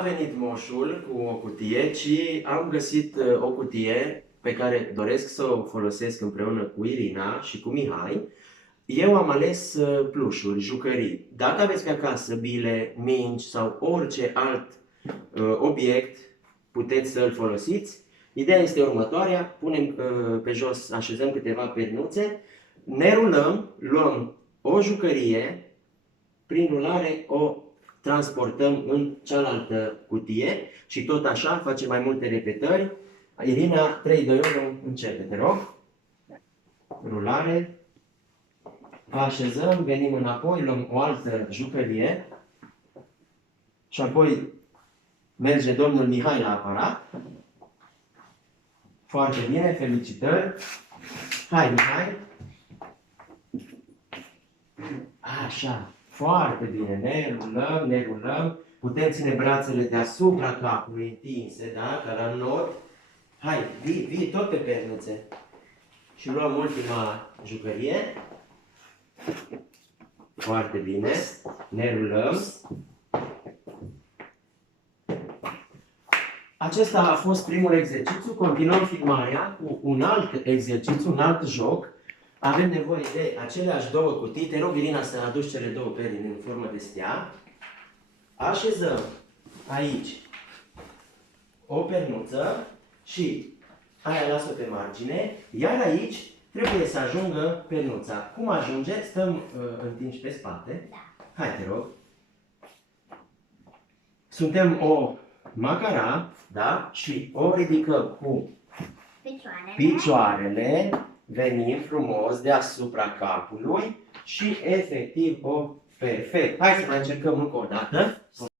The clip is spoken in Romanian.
A venit moșul cu o cutie, ci am găsit o cutie pe care doresc să o folosesc împreună cu Irina și cu Mihai. Eu am ales plușuri, jucării. Dacă aveți pe acasă bile, mingi sau orice alt obiect, puteți să-l folosiți. Ideea este următoarea: punem pe jos, așezăm câteva pernuțe, ne rulăm, luăm o jucărie, prin rulare o transportăm în cealaltă cutie și tot așa facem mai multe repetări. Irina, 3, 2, 1, începe, te rog. Rulare. Așezăm, venim înapoi, luăm o altă jucărie și apoi merge domnul Mihai la aparat. Foarte bine, felicitări. Hai, Mihai. Așa, foarte bine, ne rulăm. Putem ține brațele deasupra capului întinse, da? Ca la nod. Hai, vii tot pe pernuțe. Și luăm ultima jucărie. Foarte bine, ne rulăm. Acesta a fost primul exercițiu. Continuăm filmarea cu un alt exercițiu, un alt joc. Avem nevoie de aceleași două cutii. Te rog, Irina, să aduci cele două perine în formă de stea. Așezăm aici o pernuță și aia lasă pe margine, iar aici trebuie să ajungă pernuța. Cum ajunge? Stăm întinși pe spate. Da. Hai, te rog. Suntem o macara, da? Și o ridicăm cu picioarele, venim frumos deasupra capului și efectiv o perfect. Hai să mai încercăm încă o dată.